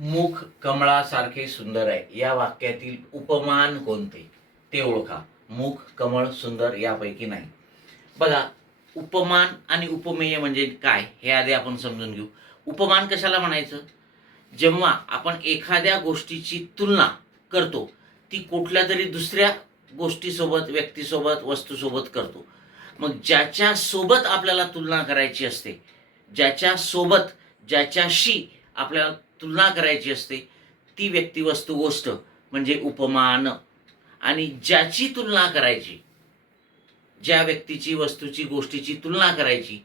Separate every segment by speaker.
Speaker 1: मुख कमळासारखे सुंदर आहे. या वाक्यातील उपमान कोणते? ते ओळखा. मुख कमळ सुंदर यापैकी नाही. बघा उपमान आणि उपमेय म्हणजे काय? हे आधी आपण समजून घेऊ. उपमान कशाला म्हणायचं? जेव्हा आपण एखाद्या गोष्टीची तुलना करतो ती कुठल्या तरी दुसऱ्या गोष्टीसोबत व्यक्तीसोबत वस्तूसोबत करतो. मग ज्याच्यासोबत आपल्याला तुलना करायची असते ज्याच्यासोबत ज्याच्याशी आपल्याला तुलना करायची असते ती व्यक्ती वस्तू गोष्ट म्हणजे उपमान. आणि ज्याची तुलना करायची ज्या व्यक्तीची वस्तूची गोष्टीची तुलना करायची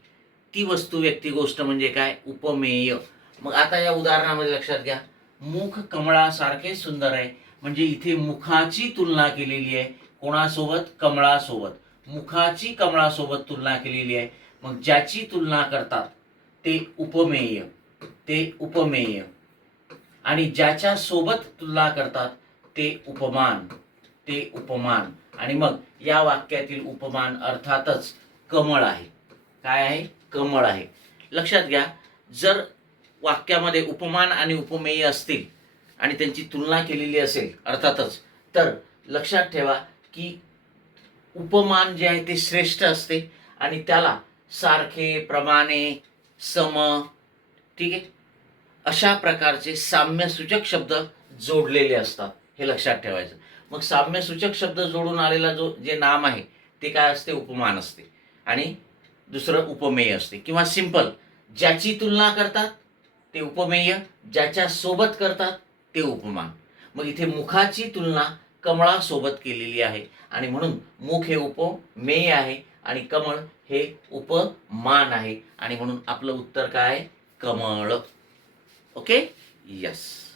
Speaker 1: ती वस्तू व्यक्ती गोष्ट म्हणजे काय? उपमेय. मग आता या उदाहरणामध्ये लक्षात घ्या. मुख कमळासारखे सुंदर आहे. म्हणजे इथे मुखाची तुलना केलेली आहे. कोणासोबत? कमळासोबत. मुखाची कमळासोबत तुलना केलेली आहे. मग ज्याची तुलना करतात ते उपमेय. ते उपमेय. आणि ज्याच्या सोबत तुलना करतात ते उपमान. ते उपमान. आणि मग या वाक्यातील उपमान अर्थातच कमळ आहे. काय आहे? कमळ आहे. लक्षात घ्या जर वाक्यामध्ये उपमान आणि उपमेय असतील आणि त्यांची तुलना केलेली असेल अर्थातच तर लक्षात ठेवा की उपमान जे आहे ते श्रेष्ठ असते आणि त्याला सारखे प्रमाणे सम ठीक आहे? अशा प्रकारचे साम्यसूचक शब्द जोडलेले असतात हे लक्षात ठेवायचं. मग साम्यसूचक शब्द जोडून आलेला जो जे नाम आहे ते काय असते? उपमान असते. आणि दुसरं उपमेय असते. किंवा सिंपल ज्याची तुलना करतात ते उपमेय. ज्याच्या सोबत करतात ते उपमान. मग इथे मुखाची तुलना कमळासोबत केलेली आहे. आणि म्हणून मुख हे उपमेय आहे आणि कमळ हे उपमान आहे. आणि म्हणून आपलं उत्तर काय आहे? कमळ. Okay yes